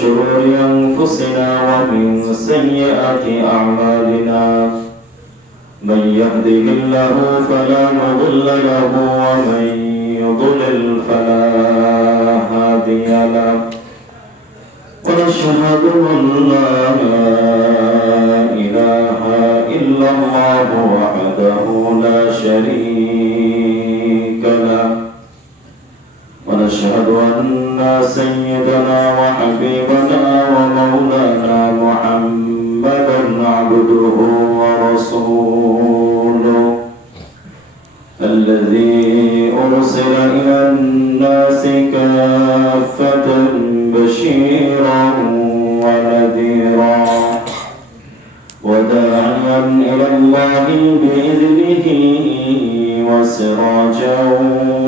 شرور أنفسنا ومن سيئات أعمالنا من يهده الله فلا مضل له ومن يضلل فلا هادي له ونشهد أن لا إله إلا الله وحده لا شريك له ونشهد أن سيدنا وحبيبنا ومولانا محمدا عبده ورسوله الذي أرسل إلى الناس كافة بشيرا ونذيرا وداعيا إلى الله بإذنه وسراجا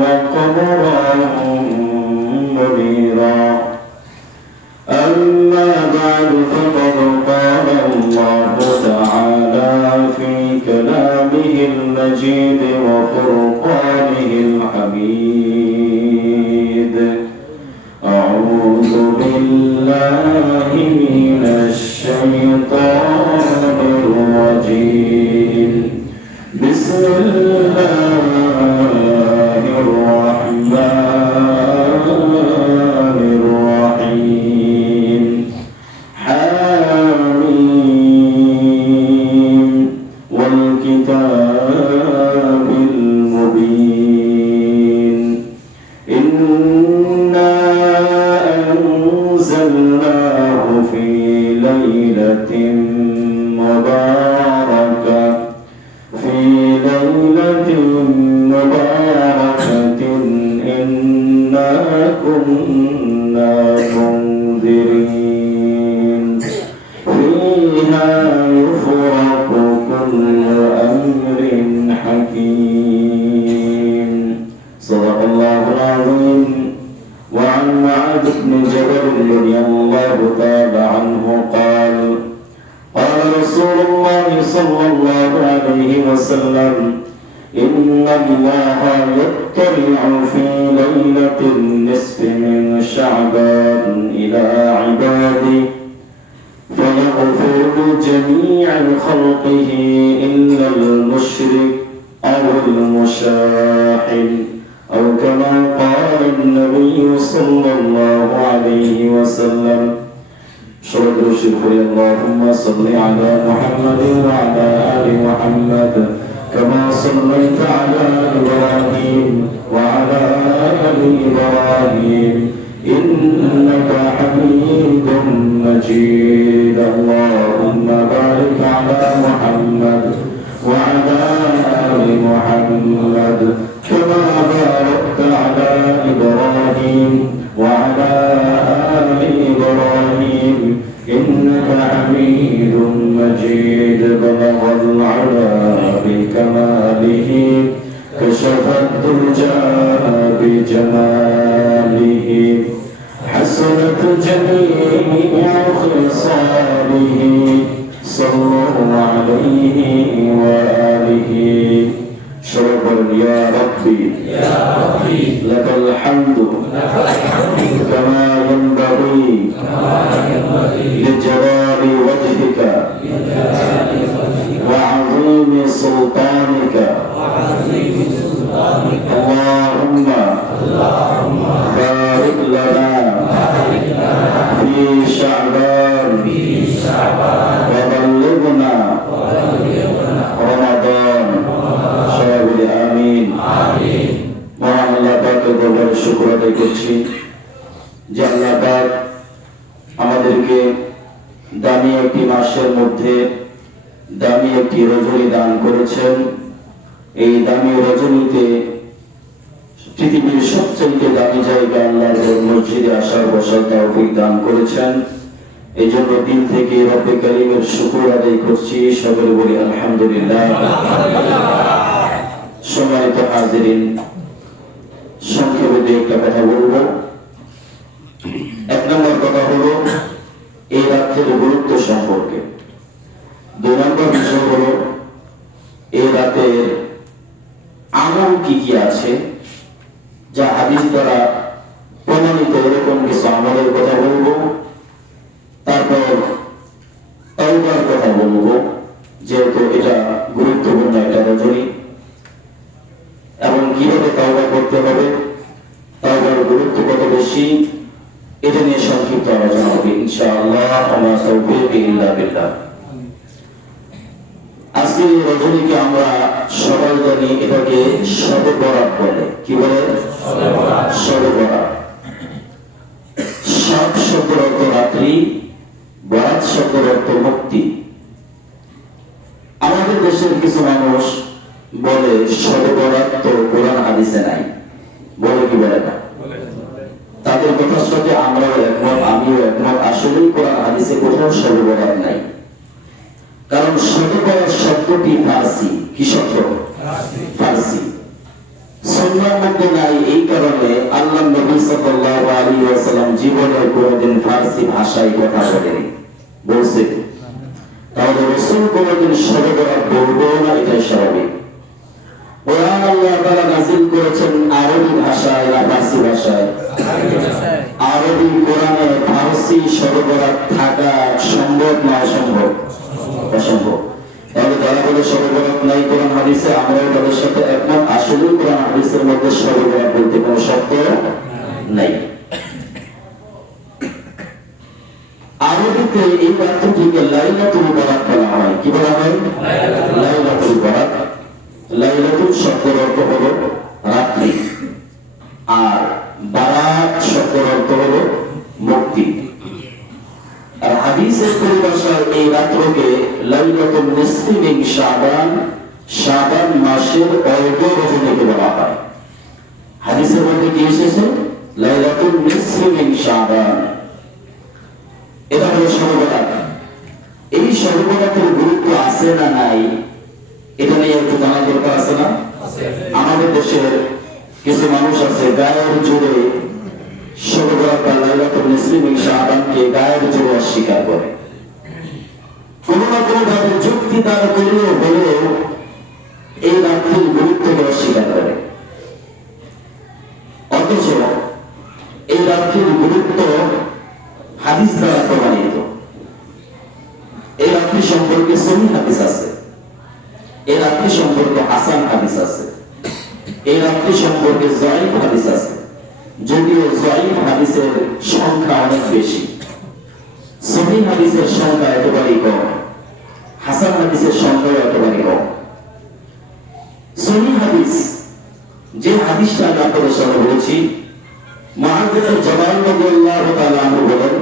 وقمرا منيرا أما بعد فقد قال الله تعالى في كلامه المجيد وفرقانه الحميد أعوذ بالله من الشيطان الرجيم بسم الله الرحمن الرحيم حميم والكتاب المبين إنا أنزلناه في ليلة مباركة إنا كنا منذرين فيها يفرق كل أمر حكيم صدق الله العظيم. وعن معاذ بن جبل رضي الله تعالى عنه قال قال رسول الله صلى الله عليه وسلم إن الله يطلع في ليلة النصف من شعبان إلى عباده فيغفر لجميع خلقه إلا المشرك أو المشاحن أو كما قال النبي صلى الله عليه وسلم. اللهم صل على محمد وعلى آل محمد كما صليت على إبراهيم وعلى آل إبراهيم إنك حميد مجيد. اللهم بارك على محمد وعلى آل محمد كما باركت على إبراهيم وعلى آل إبراهيم إنك حميد مجيد. بلغ العلا بكماله كشف الدجى بجماله حسنت جميع خصاله صلوا عليه وآله. شربا يا ربي لك الحمد كما ينبغي لجلال وجهك وعظيم سلطانك. اللهم بارك لنا في شعبان وبلغنا رمضان. সবাই আমিন। মহান আল্লাহ পাকের দরবারে শুকর আদায় করছি যে আল্লাহ পাক আমাদেরকে দামি একটি মাসের মধ্যে দামি একটি রজনী দান করেছেন। এই দামি রজনীতে পৃথিবীর সবচেয়ে দামি জায়গা আল্লাহর মসজিদে আসার বসার তৌফিক দান করেছেন। এই জন্য দিল থেকে রব্বে কারীমের শুকর আদায় করছি। সকলে বলি আলহামদুলিল্লাহ। সম্মানিত হাজিরিন, সংক্ষেপে একটা কথা বলবো। এক নম্বর কথা হলো এই রাতের গুরুত্ব সম্পর্কে। দুই নম্বর বিষয় হলো এই রাতের আমল কি কি আছে যা হাদিস দ্বারা প্রমাণিত, এরকম কিছু আমলের কথা বলবো। যেহেতু এটা গুরুত্বপূর্ণ একটা রজনী, এবং কিভাবে তাওবা করতে হবে, তাওবার গুরুত্ব কত বেশি, এটা নিয়ে সংক্ষিপ্ত আলোচনা হবে ইনশাআল্লাহ। ওয়া তাওফীক ইল্লা বিল্লাহ। আজকে রজনীকে আমরা সবাই জানি এটাকে শবে বরাত বলে। কি বলে? শবে বরাত। শব শব্দের অর্থ রাত্রি, বরাত শব্দের অর্থ মুক্তি। আমাদের দেশের কিছু মানুষ বলে শবে বরাত তো কোরআন হাদিসে নাই, বলে কি বলে না? তাদের কথার সাথে আমরাও একমত, আমিও একমত। আসলেই কোরআন হাদিসে কোথাও শবে বরাত নাই। কারণ শবে বরাত শব্দটি ফার্সি। কি শব্দ? ফার্সি। সুন্নাহর মধ্যে নাই। এই কারণে আল্লাহ নবী সাল্লাল্লাহু আলাইহি ওয়াসাল্লাম জীবনে কোনোদিন ফার্সি ভাষায় কথা বলেনি। বলছে তাহলে রাসূল কোনোদিন শবে বরাত বলবো না, এটাই স্বাভাবিক। কোরআন আল্লাহ তাআলা নাযিল করেছেন আরবি ভাষায় না ফার্সি ভাষায়? আরবি কোরআনে ফার্সি শবে বরাত থাকা সম্ভব না অসম্ভব? অসম্ভব। তাহলে যারা বলে শবে বরাত নাই কোরআন হাদিসে, আমরাও তাদের সাথে একমত। আসলে কোরআন হাদিসের মধ্যে শবে বরাত বলতে কোনো শব্দ নাই। আরবিতে এই রাত্রিটিকে লাইলাতুল বরাত বলা হয়। কি বলা হয়? লাইলাতুল বরাত। লাইলাতুল শব্দের অর্থ হলো রাত্রি, আর বারাত শব্দের অর্থ হলো মুক্তি। আর হাদিসের পরিভাষায় এই রাত্রকে লাইলাতুল নিসফি মিন শাবান, শাবান মাসের অর্ধ রজনীকে বলা হয়। হাদিসের মধ্যে কি এসেছে? লাইলাতুল নিসফি মিন শাবান। এটা হলো শবে বরাত। এই শবে বরাতের গুরুত্ব আছে না নাই, এটা নিয়ে একটু জানা দরকার আছে না? আমাদের দেশের কিছু মানুষ আছে গায়ের জোরে শবে বরাত বা লাইলাতুল নিসফি মিন শাবানকে গায়ের জোরে অস্বীকার করে। কোনো না কোনো ভাবে যুক্তি দাঁড় করিয়ে হলেও এই রাত্রির গুরুত্বকে অস্বীকার করে। অথচ এই রাত্রির গুরুত্ব হাদিস দ্বারা প্রমাণিত। এই রাত্রি সম্পর্কে সহিহ হাদিস আছে, এই রাত্রি সম্পর্কে হাসান হাদিস আছে, এই রাত্রি সম্পর্কে যায়ীফ হাদিস আছে। যদিও যায়ীফ হাদিসের সংখ্যা অনেক বেশি, সহিহ হাদিসের সংখ্যা একেবারেই কম, হাসান হাদিসের সংখ্যা একেবারেই কম। সহিহ হাদিস যে হাদিসটা আমি আপনাদের সামনে বলেছি, মুআয বিন জাবাল রাদিয়াল্লাহু তাআলা আনহু বলেন,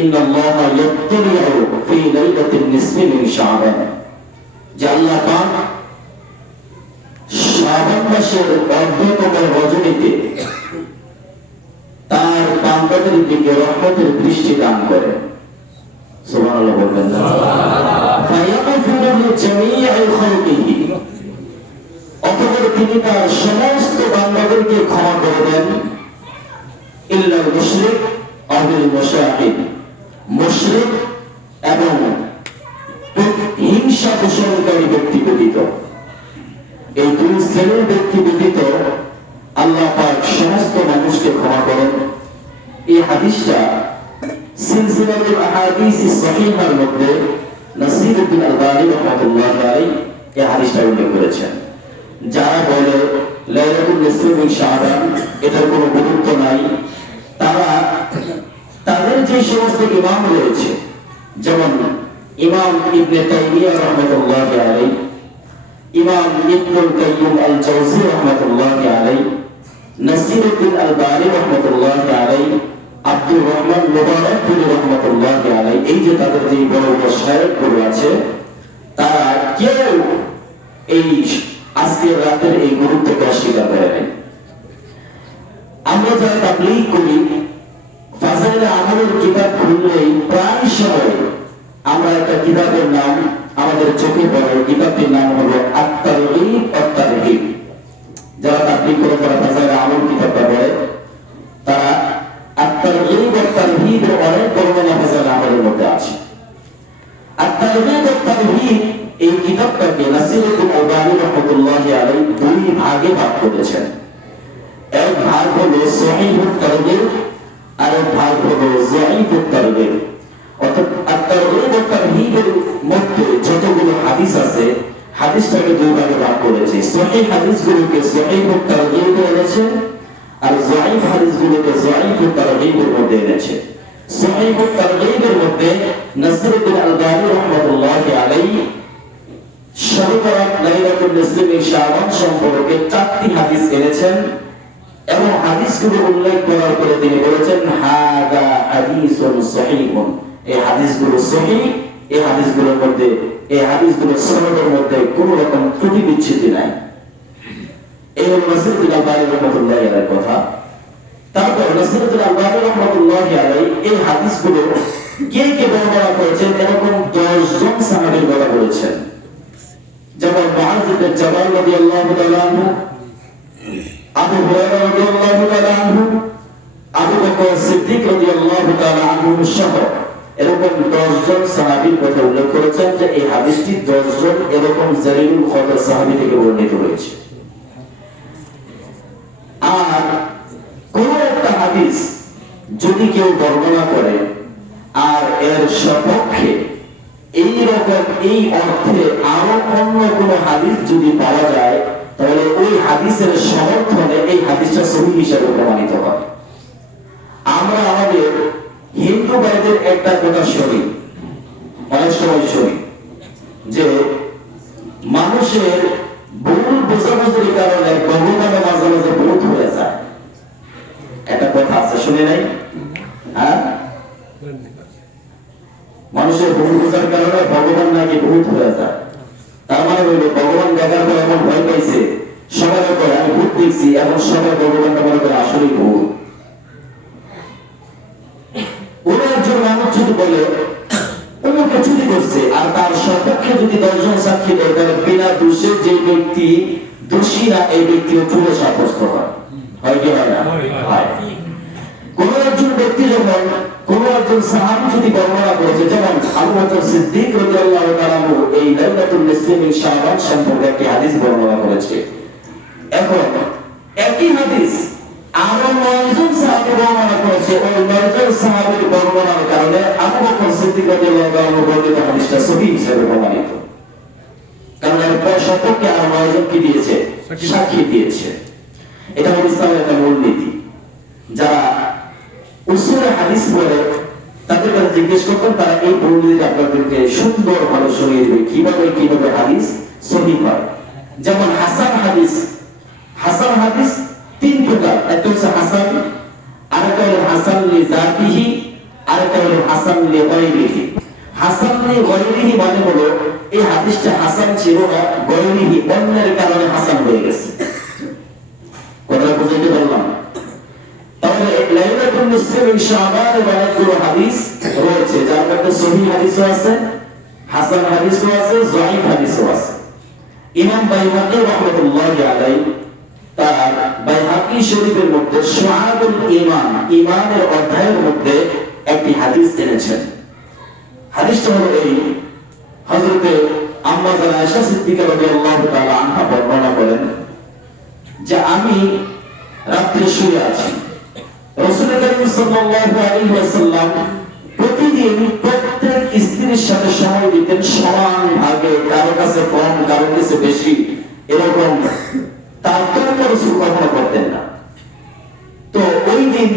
ইন্নাল্লাহা ইয়াত্তালিউ ফি লাইলাতিন নিসফি মিন শাবান, যে আল্লাহ পাক শাবান মাসের অর্ধতম রজনীতে তার বান্দাদের দিকে রহমতের দৃষ্টি দান করেন। সুবহানাল্লাহ বলবেন না? ফায়াগফিরু লিজামিই খালকিহি, অতঃপর তিনি তার সমস্ত বান্দাদেরকে ক্ষমা করে দেন, ইল্লাল মুশরিক আবিল মুশাহিদ, মুশরিক এবং হিংসা পোষণকারী ব্যক্তি ব্যতীত। এই দুই শ্রেণীর ব্যক্তি ব্যতীত আল্লাহ পাক সমস্ত মানুষকে ক্ষমা করেন। এই হাদিসটা সিলসিলাতুল আহাদিস সহিহার মধ্যে নাসিরউদ্দিন আলবানী রাহমাতুল্লাহি আলাইহি এই হাদিসটা উল্লেখ করেছেন। যারা বলে লাইলাতুল নিসফি মিন শাবান এটার কোনো গুরুত্ব নাই, তারা তাদের যে সমস্ত ইমাম রয়েছে, যেমন ইমাম ইবনে তাইমিয়া রাহমাতুল্লাহি আলাইহি, ইমাম ইবনুল কাইয়্যিম আল জাওজি রাহমাতুল্লাহি আলাইহি, নাসিরউদ্দিন আলবানী রাহমাতুল্লাহি আলাইহি, আব্দুর রহমান মুবারাকপুরি রাহমাতুল্লাহি আলাইহি, এই যে তাদের যে বড় বড় শায়েখগুলো আছে, তারা কেউ এই আজকের রাতের এই গুরুত্বকে অস্বীকার করে নাই। আমরা যারা তাবলীগ করি, ফাজাইলে আমলের কিতাব খুললেই প্রায় সময় আমরা একটা কিতাবের নাম আমাদের চোখে পড়ে। কিতাবটির নাম হলো আত-তারগীব ওয়াত-তারহীব। যারা তাবলীগ করে তারা ফাজাইলে আমল কিতাবটা পড়ে, তারা আত-তারগীব ওয়াত-তারহীবের অনেক বর্ণনা ফাজাইলে আমলের মধ্যে আছে। আত-তারগীব ওয়াত-তারহীব এই কিতাবটাকে নাসিরউদ্দিন আলবানী রাহমাতুল্লাহি আলাইহি দুই ভাগে ভাগ করেছেন। এক ভাগ হলো সহিহুত তারগীব, আর এক ভাগ হলো যায়ীফুত তারগীব। অর্থাৎ আত-তারগীব ওয়াত-তারহীবের মধ্যে যতগুলো হাদিসটাকে দুই ভাগে ভাগ করেছে। সহিহ হাদিসগুলোকে সহিহুত তারগীবে এনেছে, আর যায়িফ হাদিসগুলোকে যায়িফুত তারগীবের মধ্যে এনেছে। সহিহুত তারগীবের মধ্যে নাসিরুদ্দিন আলবানী রাহমাতুল্লাহি আলাইহি শবে-বরাত লাইলাতুল নিসফি মিন শাবান সম্পর্কে 4টি হাদিস এনেছেন এবং হাদিসগুলো উল্লেখ করার পরে তিনি বলেছেন হাযা হাদিসুন সহিহুন, এই হাদিসগুলো সহিহ, এই হাদিসগুলোর মধ্যে, এই হাদিসগুলোর সনদের মধ্যে কোনো রকম ত্রুটি বিচ্ছুতি নাই। এই হলো নাসিরুদ্দিন আলবানী রাহমাতুল্লাহি আলাইহির কথা। তারপর নাসিরুদ্দিন আলবানী রাহমাতুল্লাহি আলাইহি এই হাদিসগুলো কে কে বর্ণনা করেছেন এরকম 10 জন সাহাবীর কথা বলেছেন। যেমন মুআয ইবনে জাবাল রাদিয়াল্লাহু তাআলা আনহু, আবু হুরায়রা রাদিয়াল্লাহু তাআলা আনহু, আবু বকর সিদ্দিক রাদিয়াল্লাহু তাআলা আনহু সহ এরকম 10 জন সাহাবীর কথা উল্লেখ করেছেন যে এই হাদিসটি 10 জন এরকম জালিলুল কদর সাহাবী থেকে বর্ণিত হয়েছে। আর কোন একটা হাদিস যদি কেউ বর্ণনা করে আর এর সপক্ষে এই রকম এই অর্থে আরো অন্য কোন হাদিস যদি পাওয়া যায় তাহলে ওই হাদিসের সমর্থনে এই হাদিসটা সহিহ হিসেবে প্রমাণিত হয়। আমরা আমাদের হিন্দু ভাইদের একটা কথা শুনি, অনেক সময় শুনি যে মানুষের ভুল বোঝাবুঝির কারণে ভগবান মাঝে মাঝে ভূত হয়ে যায়। একটা কথা আছে, শুনে নাই? হ্যাঁ, মানুষের ভুল বোঝার কারণে ভগবান নাকি ভূত হয়ে যায়। তার মানে হইল ভগবান দেখার পর এমন ভয় পাইছে, সবাই করে আমি ভূত দেখছি, এখন সবাই ভগবানটা মনে করে আসলেই ভূত। ওরা একজন মানুষ যদি বলে অমুকে চুরি করছে আর তার সপক্ষে যদি 10 জন সাক্ষী দেয় তাহলে বিনা দোষে যে ব্যক্তি দোষী না এই ব্যক্তিও চুরে সাব্যস্ত হয় কি হয় না? হয়। কোন একজন ব্যক্তি যখন কোন একজন সাহাবী যদি বর্ণনা করেছে, যেমন আবু বকর সিদ্দিক রাদিয়াল্লাহু তাআলা এই লাইলাতুল নিসফি মিন শাবান সম্পর্কে একটি হাদিস বর্ণনা করেছে। এখন একই হাদিস আরো 9 জন সাহাবী বর্ণনা করেছে, ওই 9 জন সাহাবীর বর্ণনার কারণে আবু বকর সিদ্দিক রাদিয়াল্লাহু তাআলা বর্ণিত হাদিসটা সহিহ হিসেবে প্রমাণিত। কারণ এর সপক্ষে আরো 9 জন কি দিয়েছে? সাক্ষী দিয়েছে। এটা হলো ইসলামের একটা মূলনীতি। যারা উসুলে হাদিস পড়ে তাদের কাছে জিজ্ঞেস করতেন, তারা এই মূলনীতি আপনাদেরকে সুন্দরভাবে শুনিয়ে দেবে কিভাবে কিভাবে হাদিস সহিহ হয়। যেমন হাসান হাদিস, হাসান হাদিস 3 প্রকার। একটা হচ্ছে হাসান, আরেকটা হলো হাসান লিযাতিহি, আরেকটা হলো হাসান লিগায়রিহি। হাসান লিগায়রিহি মানে হলো এই হাদিসটা হাসান ছিল না, গায়রিহি অন্যের কারণে হাসান হয়ে গেছে। কথা বুঝাইতে পারলাম? তাহলে লাইলাতুল নিসফি মিন শাবানের অনেকগুলো হাদিস রয়েছে, যার মধ্যে সহিহ হাদিসও আছে, হাসান হাদিসও আছে, যায়িফ হাদিসও আছে। ইমাম বাইহাকী রাহমাতুল্লাহি আলাইহি তার বাইহাকী শরীফের মধ্যে শুআবুল ঈমান, ঈমানের অধ্যায়ের মধ্যে একটি হাদিস এনেছেন। হাদিসটা হলো এই, হযরতে আম্মা জান আয়েশা সিদ্দিকা রাদিয়াল্লাহু তাআলা আনহা বর্ণনা করেন যে আমি রাতে শুয়ে আছি, রাসূল করিম সাল্লাল্লাহু আলাইহি ওয়াসাল্লাম প্রতিদিন প্রত্যেক স্ত্রীর সাথে সময় দিতেন সমান ভাগে, কারো কাছে কম কারো কাছে বেশি, এরকম তারতম্য রাসূল কখনো করতেন না। তো ওই দিন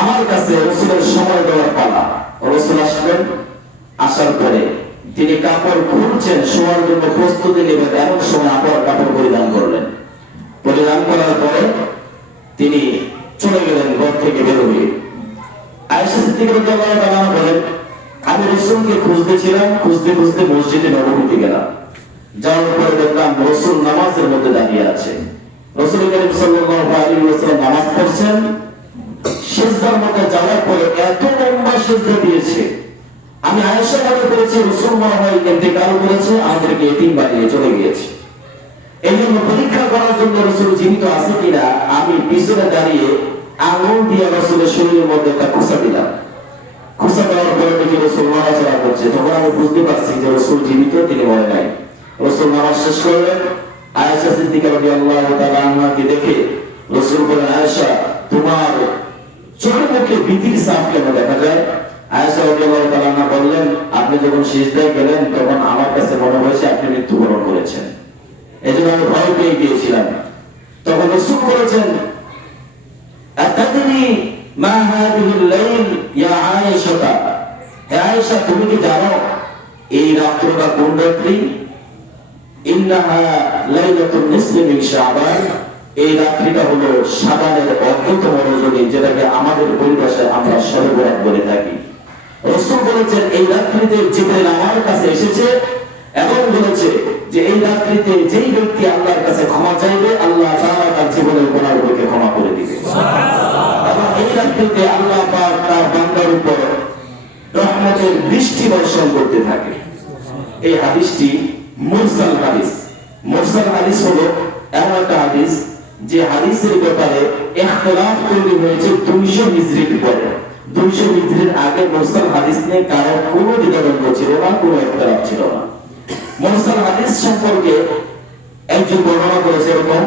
আমার কাছে রাসূলের সময় দেওয়ার পালা, রাসূল আসবেন, আসার পরে তিনি কাপড় খুলছেন, শোয়ার জন্য প্রস্তুতি নেবেন, এমন সময় আবার কাপড় পরিধান করলেন। পরিধান করার পরে তিনি চলে গেলেন ঘর থেকে বের হয়ে। আয়েশা সিদ্দিকা রাদিয়াল্লাহু তাআলা বলেন, আমি রাসূলকে খুঁজতেছিলাম, খুঁজতে খুঁজতে মসজিদে নববীতে গেলাম। যাওয়ার পরে দেখলাম রাসূল নামাজের মধ্যে দাঁড়িয়ে আছে। রাসূল করিম সাল্লাল্লাহু আলাইহি ওয়াসাল্লাম নামাজ পড়ছেন, সিজদার মধ্যে যাওয়ার পরে এত লম্বা সিজদা দিয়েছে, আমি আয়েশা মনে করেছি রাসূল মনে হয় ইন্তেকাল করেছে, আমাদেরকে এতিম বানিয়ে চলে গিয়েছে। এই জন্য পরীক্ষা করার জন্য রাসূল জীবিত আছে কিনা আমি পিছনে দাঁড়িয়ে আঙুল দিয়ে রাসূলের শরীরের মধ্যে একটা খোঁচা দিলাম। খোঁচা দেওয়ার পরে দেখি রাসূল নড়াচড়া করছে, তখন আমি বুঝতে পারছি যে রাসূল জীবিত, তিনি মরে নাই। রাসূল নামাজ শেষ করলেন, আয়েশা সিদ্দিকা রাদিয়াল্লাহু তাআলা আনহাকে দেখে রাসূল বলেন, আয়েশা তোমার চোখে মুখে ভীতির ছাপ কেন দেখা যায়? আয়েশা রাদিয়াল্লাহু তাআলা আনহা বললেন, আপনি যখন সিজদায় গেলেন তখন আমার কাছে মনে হয়েছে আপনি মৃত্যুবরণ করেছেন। সেদিন আমি ভয় পেয়ে গিয়েছিলাম। তখন রাসূল বলেছেন, আতাদরি মা হাদিহিল লাইল ইয়া আয়েশা, হে আয়েশা তুমি কি জানো এই রাত্রটা কোন রাত্রি? ইন্নাহা লাইলাতুন নিসফি মিন শাবান, এই রাত্রিটা হলো শাবানের অন্যতম রজনী, যেটাকে আমাদের পরিভাষায় আমরা শবে বরাত বলে থাকি। রাসূল বলেছেন এই রাত্রিতে জিবরাইল আমার কাছে এসেছে এবং বলেছে যে এই রাত্রিতে যেই ব্যক্তি আল্লাহর কাছে ক্ষমা চাইবে আল্লাহ তাআলা তার জীবনের গুনাহগুলোকে ক্ষমা করে দিবে। সুবহানাল্লাহ। এবং এই রাত্রিতে আল্লাহ পাক তার বান্দার উপর রহমতের বৃষ্টি বর্ষণ করতে থাকে। এই হাদিসটি মুরসাল হাদিস। মুরসাল হাদিস হলো এমন একটা হাদিস যে হাদিসের ব্যাপারে ইখতিলাফ তৈরি হয়েছে 200 হিজরির পরে। 200 হিজরির আগে মুরসাল হাদিস নিয়ে কারো কোনো দ্বিধাদ্বন্দ্ব ছিল না, কোনো ইখতিলাফ ছিল না। মুরসাল হাদিস সম্পর্কে একজন বর্ণনা করেছে এরকম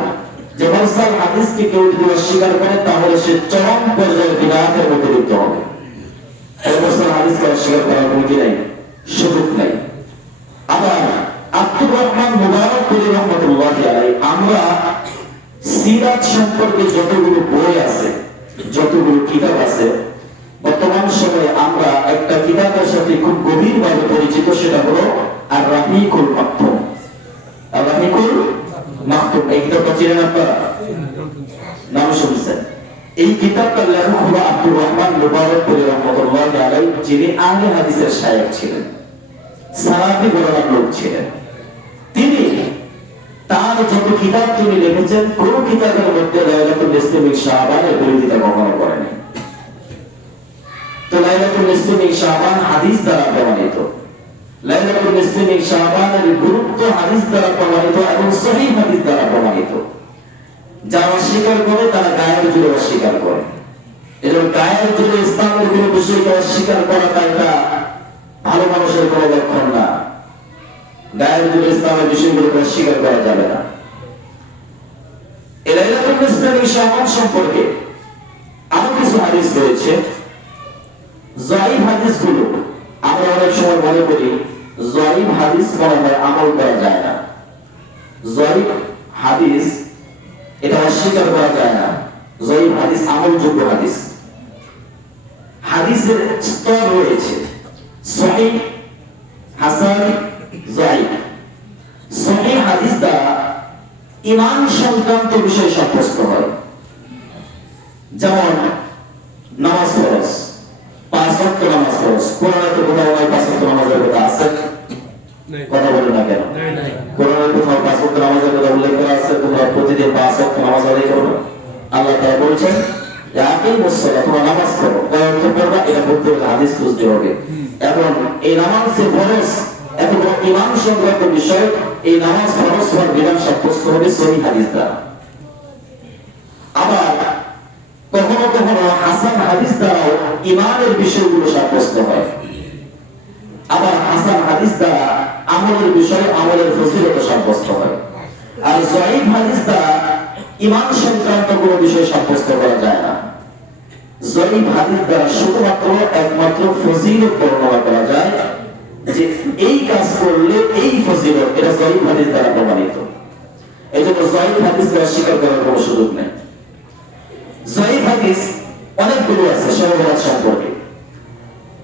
যে মুরসাল হাদিসকে কেউ যদি অস্বীকার করে তাহলে সে চরম পর্যায়ে বিদআতের মধ্যে লিপ্ত হবে। এই মুরসাল হাদিসকে অস্বীকার করার কোনো কি নাই, সুযোগ নাই। আবার আব্দুর রহমান মুবারকপুরী রাহমাতুল্লাহি আলাইহি আমরা সিরাত সম্পর্কে যতগুলো বই আছে, যতগুলো কিতাব আছে, বর্তমান সময়ে আমরা একটা কিতাবের সাথে খুব গভীরভাবে পরিচিত, সেটা হলো আর রাহিকুল মাকতুম। আর রাহিকুল মাকতুম এই কিতাবটা চিনেন আপনারা? নাম শুনছেন? এই কিতাবটার লেখক হলো আব্দুর রহমান মুবারকপুরী রাহমাতুল্লাহি আলাইহি, যিনি আহলে হাদিসের শায়েখ ছিলেন, সালাফি গোলাম লোক ছিলেন। তিনি তার যত কিতাব তিনি লিখেছেন কোন কিতাবের মধ্যে লাইলাতুল নিসফি মিন শাবানের বিরোধিতা কখনো করেনি। তো লাইলাতুল নিসফি মিন শাবান হাদিস দ্বারা প্রমাণিত, লাইলাতুল নিসফি মিন শাবানের গুরুত্ব হাদিস দ্বারা প্রমাণিত এবং সহিহ হাদিস দ্বারা প্রমাণিত। যারা অস্বীকার করে তারা গায়ের জোরে অস্বীকার করে। এজন্য গায়ের জোরে ইসলামের কোনো বিষয়কে অস্বীকার করাটা এটা ভালো মানুষের কোনো লক্ষণ না। গায়ের জোরে ইসলামের বিষয়গুলোকে অস্বীকার করা যাবে না। এই লাইলাতুল নিসফি মিন শাবান সম্পর্কে আরো কিছু হাদিস রয়েছে। যায়িফ হাদিসগুলো আমরা অনেক সময় মনে করি যায়িফ হাদিস মনে হয় আমল করা যায় না। যায়িফ হাদিস এটা অস্বীকার করা যায় না। যায়িফ হাদিস আমলযোগ্য হাদিস। হাদিসের স্তর রয়েছে সহিহ, হাসান, যায়িফ। সহিহ হাদিস দ্বারা ঈমান সংক্রান্ত বিষয় সাব্যস্ত হয়, যেমন নামাজ ফরজ, 5 ওয়াক্ত নামাজ ফরজ। কোরআনে তো কোথাও নাই 5 ওয়াক্ত নামাজের কথা আছে? কথা বলেন না কেন? কোরআনে কোথাও 5 ওয়াক্ত নামাজের কথা উল্লেখ করা আছে? তোমরা প্রতিদিন 5 ওয়াক্ত নামাজ আদায় করো। আল্লাহ তাআলা বলেছেন যে আকিমুস সালাত, তোমরা নামাজ পড়ো। কয় ওয়াক্ত পড়বা এটা বলতে হলে হাদিস খুঁজতে হবে। এবং এই নামাজ যে ফরজ, এত বড় ঈমান সংক্রান্ত বিষয়, এই নামাজ ফরজ হওয়ার বিধান সাব্যস্ত হবে সহিহ হাদিস দ্বারা। আবার কখনো কখনো হাসান হাদিস দ্বারাও ঈমানের বিষয়গুলো সাব্যস্ত হয়। আবার হাসান হাদিস দ্বারা আমলের বিষয়, আমলের ফজিলত সাব্যস্ত হয়। আর যায়িফ হাদিস দ্বারা ঈমান সংক্রান্ত কোনো বিষয় সাব্যস্ত করা যায় না। যায়িফ হাদিস দ্বারা শুধুমাত্র একমাত্র ফজিলত বর্ণনা করা যায়, যে এই কাজ করলে এই ফজিলত, এটা যায়িফ হাদিস দ্বারা প্রমাণিত। এজন্য যায়িফ হাদিসকে অস্বীকার করার কোনো সুযোগ নেই। যায়িফ হাদিস অনেকগুলো আছে শবে বরাত সম্পর্কে।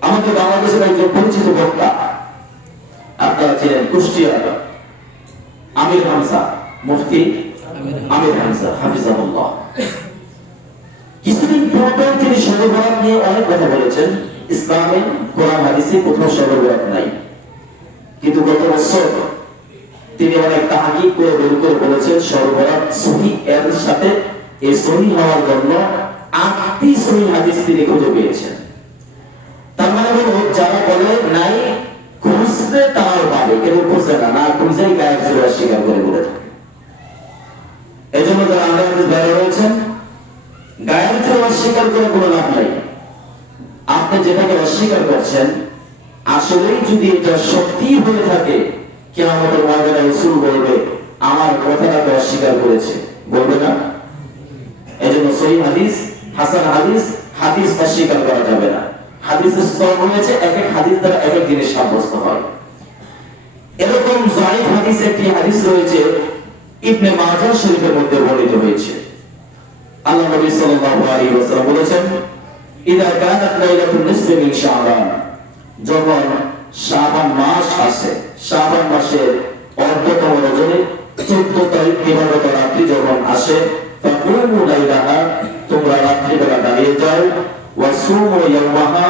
আমাদের বাংলাদেশের একজন পরিচিত বক্তা আপনারা চিনেন, কুষ্টিয়ার আমির হামজা, মুফতি আমির হামজা হাফিজাহুল্লাহ। কিছুদিন পূর্বে তিনি শবে বরাত নিয়ে অনেক কথা বলেছেন। ইসলামে কোরআন হাদিসে কোথাও শবে বরাত নাই, কিন্তু গত বছর তিনি অনেক তাহকিক করে বের করে বলেছেন শবে বরাত সহিহ। এর সাথে এই সহিহ হওয়ার জন্য 8টি সহিহ হাদিস তিনি খুঁজে পেয়েছেন। তার মানে হলো যারা বলে নাই, খুঁজতে তারাও পাবে, কেউ খুঁজে না খুঁজেই গায়ের জোরে অস্বীকার করে বলে থাকে। এই জন্য যারা আমাদের বেড়ে রয়েছেন, গায়ের জোরে অস্বীকার করে কোনো লাভ নাই। আপনি যেটাকে অস্বীকার করছেন, আসলেই যদি এটা সত্যি হয়ে থাকে, কিয়ামতের ময়দানে রাসূল বলবে আমার কথাটাকে অস্বীকার করেছে, বলবে না? এজন্য সহিহ হাদিস, হাসান হাদিস, হাদিস অস্বীকার করা যাবে না। হাদিসের স্তর রয়েছে, এক এক হাদিস দ্বারা এক এক জিনিস সাব্যস্ত হয়। এরকম যায়িফ হাদিস একটি হাদিস রয়েছে, ইবনে মাজাহ শরীফের মধ্যে বর্ণিত হয়েছে। আল্লাহ নবী সাল্লাল্লাহু আলাইহি ওয়াসাল্লাম বলেছেন, ইযা কানাত লাইলাতুন নিসফি মিন শাবান, যখন শাবান মাস আসে, শাবান মাসের অর্ধতম রজনী 14 তারিখ দিবাগত রাত্রি যখন আসে, ফাকুমু লাইলাহা, তোমরা রাত্রিবেলা দাঁড়িয়ে যাও, ওয়াসুমু ইয়াওমাহা,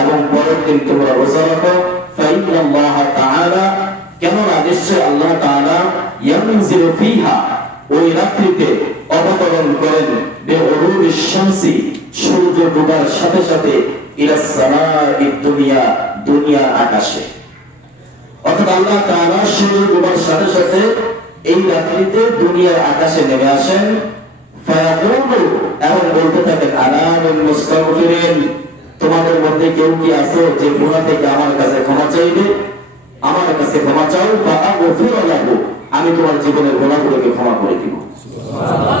এবং পরের দিন তোমরা রোজা রাখো, ফাইন্নাল্লাহ তাআলা, কেননা নিশ্চয় আল্লাহ তাআলা ইয়ানজিলু ফিহা, ওই রাত্রিতে অবতরণ করেন, বিউরুবিশ শামসি, সূর্য ডুবার সাথে সাথে, ইলাস সামাঈদ দুনিয়া, দুনিয়ার আকাশে। অর্থাৎ আল্লাহ তাআলা সূর্য ডুবার সাথে সাথে এই রাত্রিতে দুনিয়ার আকাশে নেমে আসেন। ফায়াকুলু, এবং বলতে থাকেন, আনা মিন মুস্তাগফিরিন, তোমাদের মধ্যে কেউ কি আছে যে গুনাহ থেকে আমার কাছে ক্ষমা চাইবে? আমার কাছে ক্ষমা চাও, ফাআগফিরু লাহু, আমি তোমার জীবনের গুনাহগুলোকে ক্ষমা করে দিব। সুবহানাল্লাহ।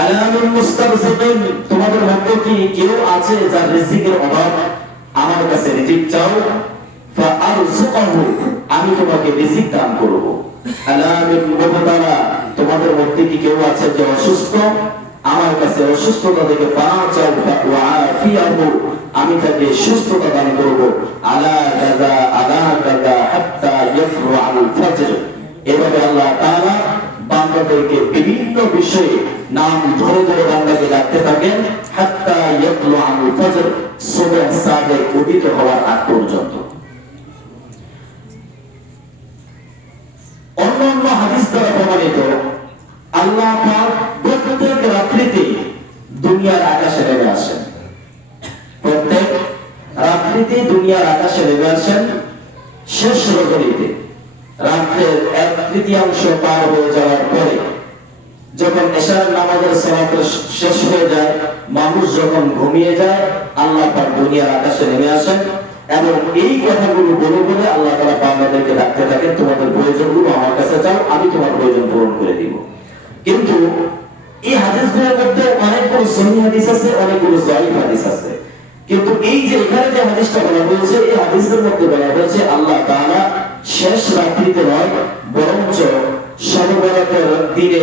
আলা মিন মুস্তাগফিরিন, তোমাদের মধ্যে কি কেউ আছে যার রিজিকের অভাব? আমার কাছে রিজিক চাও, ফাআরযুকুহু, আমি তোমাকে রিজিক দান করব। আলা মিন মুবতালা, তোমাদের মধ্যে কি কেউ আছে যে অসুস্থ? আমার কাছে অসুস্থতা থেকে পানা চাও, ফাআফিয়াহু, আমি তাকে সুস্থতা দান করব। আলা কাযা আলা কাযা হাত্তা ইয়াতলুআল ফাজর, এভাবে আল্লাহ তাআলা বান্দাদেরকে বিভিন্ন বিষয়ে নাম ধরে ধরে বান্দাকে ডাকতে থাকেন, হাত্তা ইয়াতলুআল ফাজর, সুবহ সাদেক উদিত হওয়ার আগ পর্যন্ত। অন্যান্য হাদিস দ্বারা প্রমাণিত, আল্লাহ পাক প্রত্যেক রাত্রিতে দুনিয়ার আকাশে নেমে আসেন। প্রত্যেক রাত্রিতে দুনিয়ার আকাশে নেমে আসেন। শেষ রজনীতে, রাত্রের 1/3 পার হয়ে যাওয়ার পরে, যখন এশার নামাজের সালাত শেষ হয়ে যায়, মানুষ যখন ঘুমিয়ে যায়, আল্লাহ পাক দুনিয়ার আকাশে নেমে আসেন এবং এই কথাগুলো বলে বলে আল্লাহ তাআলা বান্দাদেরকে ডাকতে থাকেন, তোমাদের প্রয়োজনগুলো আমার কাছে চাও, আমি তোমার প্রয়োজন পূরণ করে দিব। কিন্তু এই হাদিসগুলোর মধ্যে অনেকগুলো সহিহ হাদিস আছে, অনেকগুলো যায়িফ হাদিস আছে। কিন্তু এই যে এখানে যে হাদিসটা বলা হয়েছে, এই হাদিসের মধ্যে বলা হয়েছে আল্লাহ তাআলা শেষ রাত্রিতে নয়, বরঞ্চ শবে বরাতের দিনে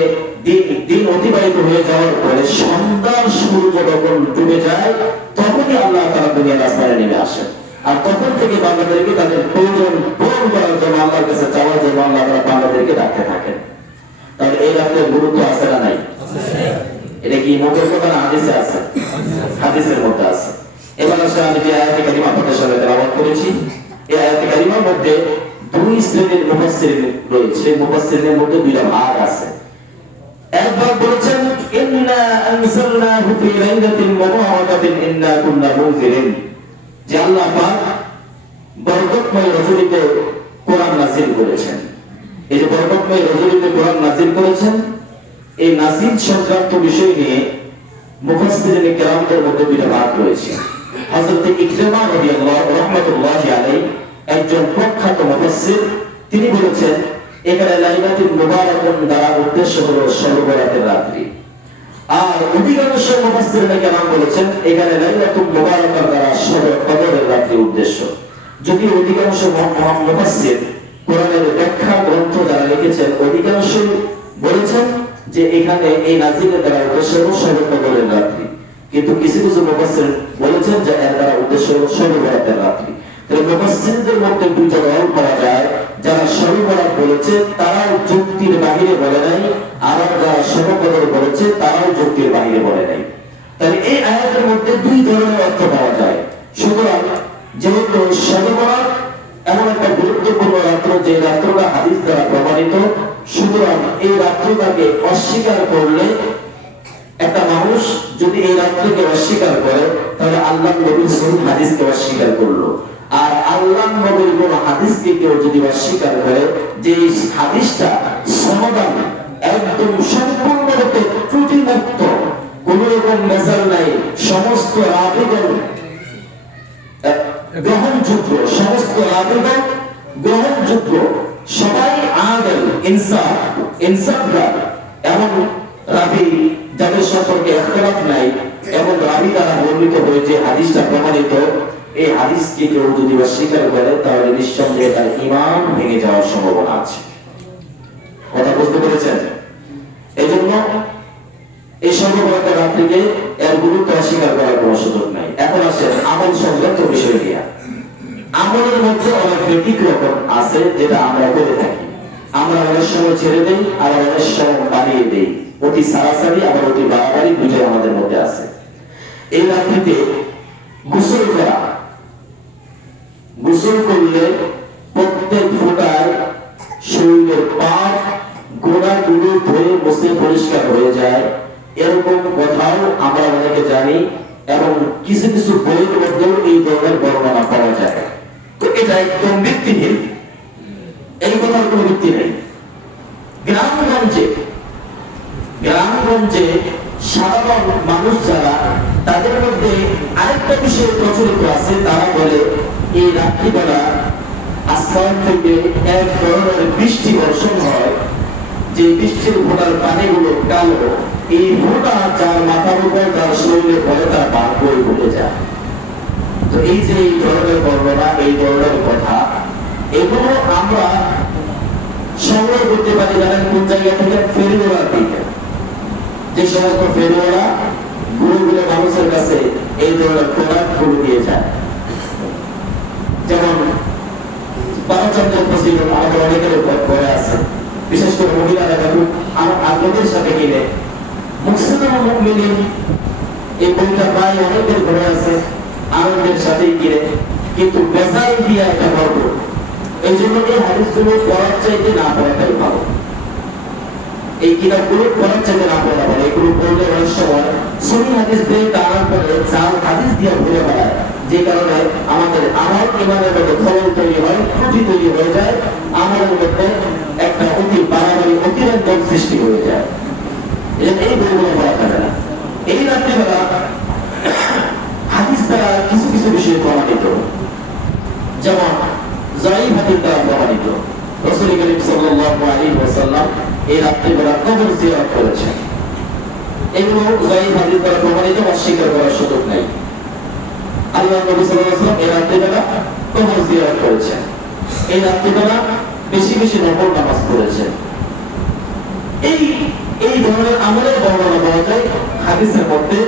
দিন অতিবাহিত হয়ে যাওয়ার পরে সন্ধ্যার সূর্য যখন ডুবে যায়, তখনই আল্লাহ তাআলা দুনিয়ার আসমানে নেমে আসেন। আর তখন থেকে বান্দাদেরকে তাদের প্রয়োজন পূরণ করার জন্য, আল্লাহর কাছে চাওয়ার জন্য আল্লাহ তাআলা বান্দাদেরকে ডাকতে থাকেন। তাহলে এই রাতের গুরুত্ব আছে না নাই? এটা কি মুখের কথা না হাদিসে আছে? হাদিসের মধ্যে আছে। এবার আসলে আমি যে আয়াতে কারিমা আপনাদের সামনে তেলাওয়াত করেছি, এই আয়াতে কারিমার মধ্যে দুই শ্রেণীর মুফাসসির রয়েছে। মুফাসসিরদের মধ্যে দুইটা ভাগ আছে। এক ভাগ বলেছেন, ইন্না আনজালনাহু ফি লাইলাতিন মুবারাকাতিন ইন্না কুন্না মুনজিরিন, যে আল্লাহ পাক বরকতময় রজনীতে কোরআন নাযিল করেছেন। এই যে বরকতময় রজনীতে কোরআন নাযিল করেছেন, এই নাযিল সংক্রান্ত বিষয় নিয়ে মুফাসসিরিনে কেরামদের মধ্যে দুইটা ভাগ রয়েছে। হযরত ইকরিমা রাদিয়াল্লাহু রাহমাতুল্লাহি আলাইহি, একজন প্রখ্যাত মুফাসসির, তিনি বলেছেন এখানে লাইলাতুল মুবারাকাতুন দ্বারা উদ্দেশ্য হলো শবে বরাতের রাত্রি। আর অধিকাংশ মুফাসসিরিনে কেরাম বলেছেন এখানে লাইলাতুল মুবারাকার দ্বারা শবে কদরের রাত্রি উদ্দেশ্য। যদি অধিকাংশ মুফাসসির, কোরআনের ব্যাখ্যা গ্রন্থ যারা লিখেছেন, অধিকাংশই বলেছেন যে এখানে এই নাযিলের দ্বারা উদ্দেশ্য হলো শবে কদরের রাত্রি। কিন্তু কিছু কিছু মুফাসসির বলেছেন যে এর দ্বারা উদ্দেশ্য হলো শবে বরাতের রাত্রি। তাহলে মুফাসসিরদের মধ্যে দুইটা দল পাওয়া যায়, যারা শবে বরাত বলেছে তারাও যুক্তির বাহিরে বলে নাই, আবার যারা শবে কদর বলেছে তারাও যুক্তির বাহিরে বলে নাই। তাহলে এই আয়াতের মধ্যে দুই ধরনের অর্থ পাওয়া যায়। সুতরাং যেহেতু শবে বরাত এমন একটা গুরুত্বপূর্ণ রাত্র, যে রাত্রটা হাদিস দ্বারা প্রমাণিত, সুতরাং এই রাত্রটাকে অস্বীকার করলে, একটা মানুষ যদি এই রাত্রিকে অস্বীকার করে, তাহলে আল্লাহ নবীর সহিহ হাদিসকে অস্বীকার করলো। আর আল্লাহ নবীর কোন হাদিসকে কেউ যদি অস্বীকার করে, যে হাদিসটা সমাধান একদম সম্পূর্ণরূপে ত্রুটিমুক্ত, কোন রকম মেজাল নাই, সমস্ত রাবীগণ গ্রহণযোগ্য, সমস্ত রাবীগণ গ্রহণযোগ্য, সবাই আদল, ইনসাফগার, এমন রাবী যাদের সম্পর্কে ইখতিলাফ নাই, এমন রাবী দ্বারা বর্ণিত হয়েছে হাদিসটা প্রমাণিত, এই হাদিসকে কেউ যদি অস্বীকার করে, তাহলে নিঃসন্দেহে তার ঈমান ভেঙে যাওয়ার সম্ভাবনা আছে। কথা বুঝতে পেরেছেন? এই জন্য এই সর্বপ্রকার রাত্রিকে এর গুরুত্ব অস্বীকার করার কোনো সুযোগ নাই। এখন আসেন আমল সংক্রান্ত বিষয় নিয়ে। আমলের মধ্যে অনেক ব্যতিক্রম আছে যেটা আমরা করে থাকি। আমরা অনেক সময় ছেড়ে দেই, আবার অনেক সময় বাড়িয়ে দেই। অতি সারাসারি আবার অতি বাড়াবাড়ি দুটোই আমাদের মধ্যে আছে। এই রাত্রিতে গোসল করা, গোসল করলে প্রত্যেক ফোঁটায় শরীরের পাপ গোড়াগুলো ধরে বসে পরিষ্কার হয়ে যায়, এরকম কথাও আমরা অনেকে জানি এবং কিছু কিছু বইয়ের মধ্যেও এই ধরনের বর্ণনা পাওয়া যায়। তো এটা একদম ভিত্তিহীন, এই কথার কোনো ভিত্তি নেই। গ্রামগঞ্জে সাধারণ মানুষ যারা, তাদের মধ্যে আরেকটা বিষয় প্রচলিত আছে। তারা বলে এই রাত্রিবেলা আসমান থেকে এক ধরনের বৃষ্টি বর্ষণ হয়, যে বৃষ্টির ফোঁটার পানিগুলো কালো, এই ফোঁটা যার মাথার উপর তার শরীরে পড়ে তার পাপ বই ভুলে যায়। তো এই যে এই ধরনের বর্ণনা, এই ধরনের কথা, এগুলো আমরা সংগ্রহ করতে পারি জানেন কোন জায়গা থেকে? ফেরিওয়ালা থেকে। যে সমস্ত ফেরিওয়ালা গুরুগুলো মানুষের কাছে এই ধরনের প্রোডাক্ট গুলো দিয়ে যায়। যেমন বারোচন্দ্রের প্রসিদ্ধ আমাদের অনেকের ঘরে আছে, বিশেষ করে মহিলারা যখন আগ্রহের সাথে গেলে মুসলিম মুমিনিন এই বইটা প্রায় অনেকের ঘরে আছে, আনন্দের সাথেই কিনে, কিন্তু বেজাই দিয়ে এটা করবো। এই জন্য এই হাদিসগুলো পড়ার চাইতে না পড়াটাই ভালো। এই কিতাবগুলো পড়ার চাইতে না পড়া ভালো। এগুলো পড়লে অনেক সময় সহি হাদিস দিয়ে টানার পরে জাল হাদিস দিয়ে ঘুরে বেড়ায়, যে কারণে আমাদের আমার ইমানের মধ্যে খলল তৈরি হয়, ত্রুটি তৈরি হয়ে যায়, আমাদের মধ্যে একটা অতি বাড়াবাড়ি অতিরঞ্জন সৃষ্টি হয়ে যায়। এই বইগুলো পড়া যাবে না। এই রাত্রিবেলা হাদিস দ্বারা কিছু কিছু বিষয় প্রমাণিত, যেমন যায়িফ হাদিস দ্বারা প্রমাণিত। রাসূল করিম সাল্লাল্লাহু আলাইহি ওয়াসাল্লাম এই রাত্রিবেলা কবর জিয়ারত করেছেন। এগুলো যায়িফ হাদিস দ্বারা প্রমাণিত, অস্বীকার করার সুযোগ নাই। আল্লাহ নবী সাল্লাল্লাহু আলাইহি ওয়াসাল্লাম এই রাত্রিবেলা কবর জিয়ারত করেছেন। এই রাত্রিবেলা বেশি বেশি নফল নামাজ পড়েছেন। এই ধরনের আমলের বর্ণনা পাওয়া যায় হাদিসের মধ্যে,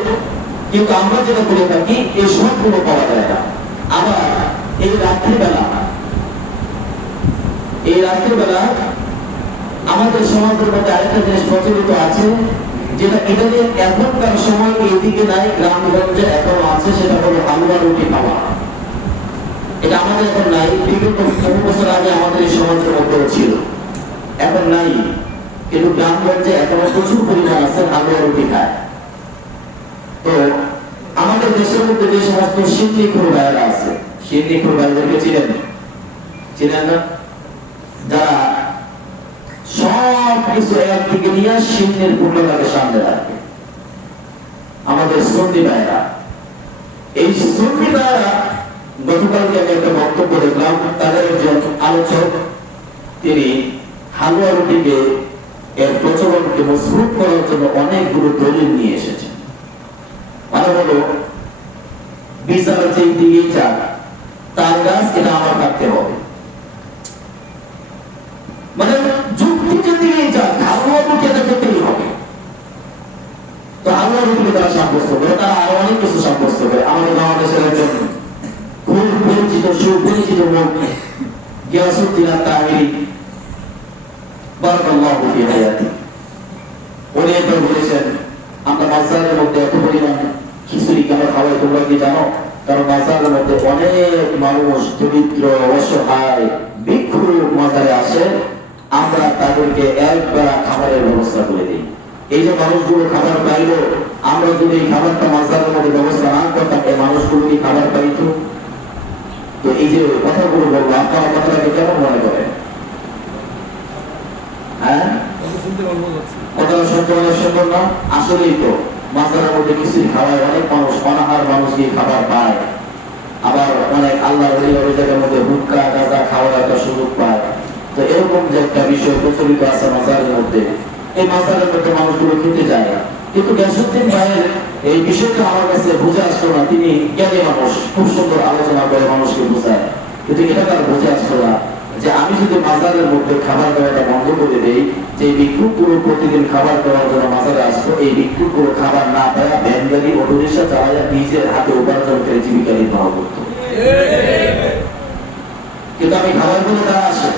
কিন্তু আমরা যেটা করে থাকি এই সবগুলো পাওয়া যায় না। আবার এই রাত্রিবেলা আমাদের সমাজের মধ্যে আরেকটা জিনিস প্রচলিত আছে, যেটা ইতালির এখনকার সময় এইদিকে নাই, গ্রামগঞ্জে এখনো আছে, সেটা হলো হালুয়া রুটি খাওয়া। এটা আমাদের এখন নাই, বিগত বহু বছর আগে আমাদের এই সমাজের মধ্যে ছিল, এখন নাই। কিন্তু গ্রামগঞ্জে এখনো প্রচুর পরিমাণ আছে হালুয়া রুটি খায়। তো আমাদের দেশের মধ্যে যে সমস্ত সিন্নিখোর ভাইয়েরা আছে, সিন্নিখোর ভাইদেরকে চিনেন না? যারা সব কিছু একদিকে নিয়ে সিন্নির পূর্ণতাকে সামনে রাখবে, আমাদের সুন্নি ভাইয়েরা। এই সুন্নি ভাইয়েরা, গতকালকে আমি একটা বক্তব্য দেখলাম, তাদের একজন আলোচক তিনি হালুয়া রুটিকে এর প্রচলনকে মজবুত করার জন্য অনেকগুলো দলিল নিয়ে এসেছেন। মানে হলো বিচার যেই দিকেই যাক, তার গাছ এটা আমার কাটতে হবে। মানে যুক্তি যেদিকেই যাক, হালুয়া রুটি এটা খেতেই হবে। তো হালুয়া রুটিকে তারা সাব্যস্ত করে, তারা আরো অনেক কিছু সাব্যস্ত করে। আমাদের বাংলাদেশের একজন খুব পরিচিত সুপরিচিত লোক গিয়াসউদ্দিন আত-তাহিরি, বারাকাল্লাহু ফি হায়াতি, উনি একবার বলেছেন, আমরা বাজারের মধ্যে এত পরিমাণ খিচুড়ি কেন খাওয়াই তোমরা কি জানো? কারণ বাজারের মধ্যে অনেক মানুষ দরিদ্র, অসহায়, ভিক্ষুক মাজারে আসে, আমরা তাদেরকে একবেলা খাবারের ব্যবস্থা করে দিই। এই যে মানুষগুলো খাবার পাইল, আমরা যদি এই খাবারটা মাজারের মধ্যে ব্যবস্থা না করতাম, এই মানুষগুলো কি খাবার পাইত? তো এই যে কথাগুলো বলবো, আপনারা কথাটাকে কেমন মনে করেন? হ্যাঁ, কথাটা সত্য অনেক সুন্দর না? আসলেই তো মাজারের মধ্যে খিচুড়ি খাওয়ায় অনেক মানুষ, অনাহার মানুষ গিয়ে খাবার পায়। আবার অনেক আল্লাহর ওই জায়গার মধ্যে হুক্কা গাঁজা খাওয়ার একটা সুযোগ পায়। তো এরকম যে একটা বিষয় প্রচলিত আছে মাজারের মধ্যে, এই মাজারের মধ্যে মানুষগুলো খেতে যায়। কিন্তু গিয়াসউদ্দিন ভাইয়ের এই বিষয়টা আমার কাছে বুঝে আসতো না। তিনি জ্ঞানী মানুষ, খুব সুন্দর আলোচনা করে মানুষকে বোঝায়, কিন্তু এটা তার বুঝে আসতো না যে আমি যদি মাজারের মধ্যে খাবার দেওয়াটা বন্ধ করে দেই, যে ভিক্ষুকগুলো প্রতিদিন খাবার দেওয়ার জন্য মাজারে আসতো, এই ভিক্ষুকগুলো খাবার না পায় ভ্যান গাড়ি অটো রিক্সা চালাইয়া নিজের হাতে উপার্জন করে জীবিকা নির্বাহ করত। কিন্তু আমি খাবার বলে তারা আসে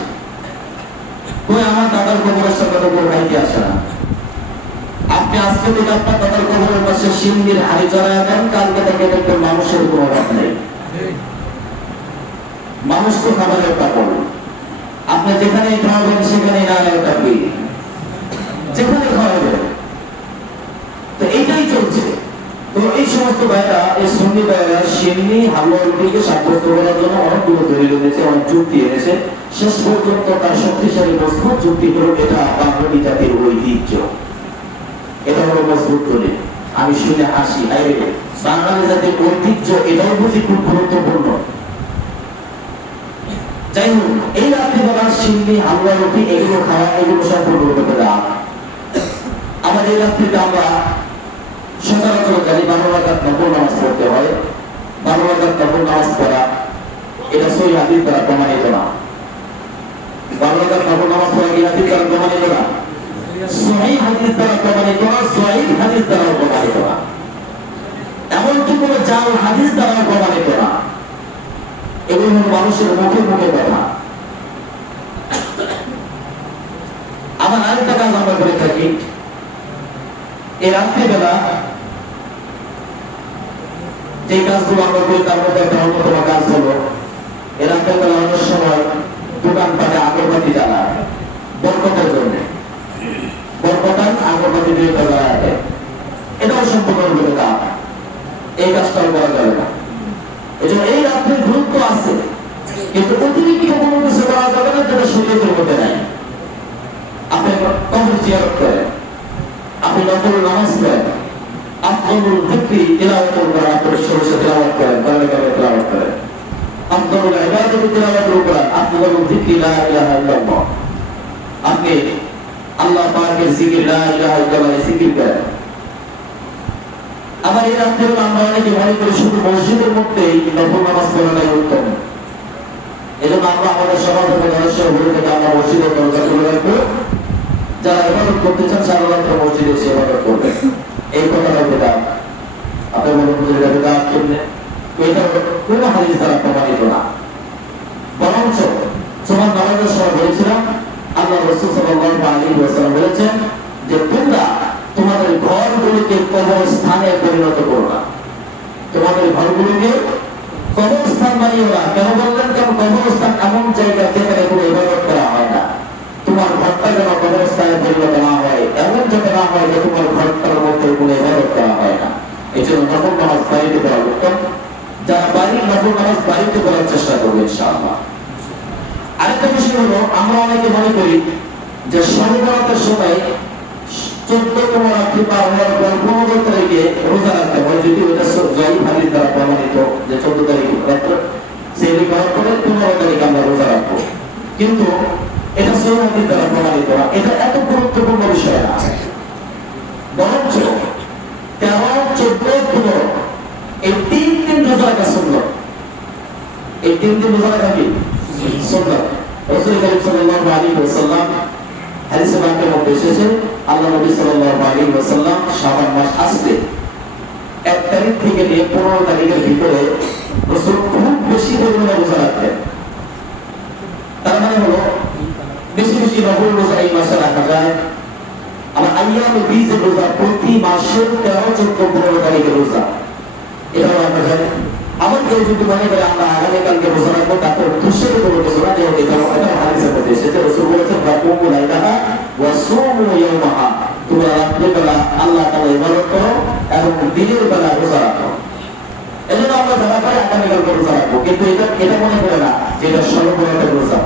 কই, আমার দাদার কবরের সাথে তো কেউ খাইতে আসে না। আপনি আজকে থেকে আপনার দাদার কবরের পাশে সিন্দির হাড়ি চড়াইয়া দেন, কালকে থেকে দেখবেন মানুষের কোনো অভাব নেই। মানুষ তো খাবারের পাগল। আপনি যেখানে খাওয়াবেন সেখানেই নারায়ণ থাকবে, যেখানে খাওয়াবেন। তো এইটাই চলছে। তো এই সমস্ত ভাইরা, এই সুন্নি ভাইরা সিন্নি হালুয়া রুটিকে সাব্যস্ত করার জন্য অনেকগুলো দলিল এনেছে, অনেক যুক্তি এনেছে। শেষ পর্যন্ত তার শক্তিশালী মজবুত যুক্তি হলো এটা বাঙালি জাতির ঐতিহ্য। এটা হলো মজবুত দলিল। আমি শুনে হাসি, আরে বাঙালি জাতির ঐতিহ্য, এটাও বুঝি খুব গুরুত্বপূর্ণ। যাই হোক, এই রাত্রিবেলা সিন্নি হালুয়া রুটি এগুলো খাওয়া, এগুলো সম্পূর্ণ হতে পারে। আমাদের এই রাত্রিতে আমরা সচরাচর জানি 12 রাকাত নফল নামাজ পড়তে হয়। 12 রাকাত নফল নামাজ পড়া এটা সহিহ হাদিস দ্বারা প্রমাণিত না। 12 রাকাত নফল নামাজ পড়া কি হাদিস দ্বারা প্রমাণিত না? সহিহ হাদিস দ্বারা প্রমাণিত না, সহিহ হাদিস দ্বারা প্রমাণিত না, এমনকি কোনো জাল হাদিস দ্বারা প্রমাণিত না। এগুলো মানুষের মুখে মুখে কথা। আবার আরেকটা কাজ আমরা করে থাকি, এই রাত্রিবেলা যে কাজগুলো আমরা করি তার মধ্যে একটা অন্যতম কাজ হলো, এই রাত্রিবেলা অনেক সময় দোকানপাটে আগরবাতি জ্বালায় বরকতের জন্য। বরকতান আগরবাতি দিয়ে জ্বালায় দেয়, এটাও সম্পূর্ণরূপে কাজ। এই কাজটাও করা যাবে না। এজন্য এই রাত্রির গুরুত্ব আছে, কিন্তু অতিরিক্ত কোনো কিছু করা যাবে না যেটা শরীয়তের মধ্যে নাই। আপনি কবর জিয়ারত করেন, আপনি নফল নামাজ পড়েন, আফদলুল যিকরি তিলাওয়াতুল কোরআন, আপনি সরাসরি তিলাওয়াত করেন, কোরআনে কারিমে তিলাওয়াত করেন। আফদলুল ইবাদাতি তিলাওয়াতুল কোরআন, আফদলুল যিকরি লা ইলাহা ইল্লাল্লাহ। আপনি আল্লাহ পাকের জিকির লা ইলাহা ইল্লাল্লাহ জিকির করেন। আবার এই রাত্রে আমরা অনেকে মনে করি শুধু মসজিদের মধ্যেই নফল নামাজ পড়াটাই উত্তম। এজন্য আমরা আমাদের সমাজের মানুষের উপরে থেকে আমরা মসজিদের দরজা খুলে রাখবো। যারা ইবাদত করতে চান সারা রাত মসজিদে এসে ইবাদত করবেন। এই কথাটা বেদাত। আপনি বলুন যে এটা বেদাত কেমনে? এটা কোনো হাদিস দ্বারা প্রমাণিত না। বরঞ্চ সুবহান নামাজের সময় বলেছিলাম, আল্লাহ রাসূল সাল্লাল্লাহু আলাইহি ওয়াসাল্লাম বলেছেন যে তোমরা তোমাদের ঘরগুলোকে কবরস্থানে পরিণত করো না। তোমাদের ঘরগুলোকে কবরস্থান বানিও না। কেন বললেন? কারণ কবরস্থান এমন জায়গা যেখানে কোনো ইবাদত করা হয় না। তোমার ঘরটা যেন কবরস্থানে পরিণত না হয়, এমন যাতে না হয় যে তোমার ঘরটার মধ্যে কোনো ইবাদত করা হয় না। এই জন্য নফল নামাজ বাড়িতে পড়া উত্তম। যারা বাড়ির নফল নামাজ বাড়িতে পড়ার চেষ্টা করবে ইনশাআল্লাহ। আরেকটা বিষয় হলো, আমরা অনেকে মনে করি যে শবে-বরাতের সময় 14তম রাত্রি পার হওয়ার পর 15 তারিখে রোজা রাখতে হয়। যদি ওটা সহিহ হাদিস দ্বারা প্রমাণিত যে 14 তারিখে রাত্রে সেহরি করার পরে 15 তারিখে আমরা রোজা রাখবো, কিন্তু এটা সহিহ হাদিস দ্বারা প্রমাণিত না। এটা এত গুরুত্বপূর্ণ বিষয় না। বরঞ্চ 13, 14, 15 এই 3 দিন রোজা রাখা সুন্নাত। এই 3 দিন রোজা রাখা কি সুন্নাত? রাসূল করিম সাল্লাল্লাহু আলাইহি ওয়াসাল্লাম হাদিসে পাকের মধ্যে এসেছে, আল্লাহ নবী সাল্লাল্লাহু আলাইহি ওয়াসাল্লাম শাবান মাস আসবে 1 তারিখ থেকে নিয়ে 15 তারিখের ভিতরে রাসূল খুব বেশি পরিমাণে রোজা রাখতেন। তার মানে হলো বেশি বেশি নফল রোজা এই মাসে রাখা যায়। আবার আইয়ামে বীজের রোজা প্রতি মাসের 13, 14, 15 তারিখের রোজা, এটাও আমরা জানি। আবার কেউ যদি মনে করে আমরা আগামীকালকে রোজা রাখবো, তারপর দুঃসের কোনো কিছু না, যেমন এটা হাদিসের মধ্যে এসেছে। রাসূল বলেছেন ফাকুমু লাইলাহা ওয়া সুমু ইয়াওমাহা, তোমরা রাত্রিবেলা আল্লাহ তাআলা ইবাদত করো এবং দিনের বেলা রোজা রাখো। এজন্য আমরা যারা পারি আগামীকালকে রোজা রাখবো, কিন্তু এটা মনে করে না যে এটা শবে-বরাতের রোজা।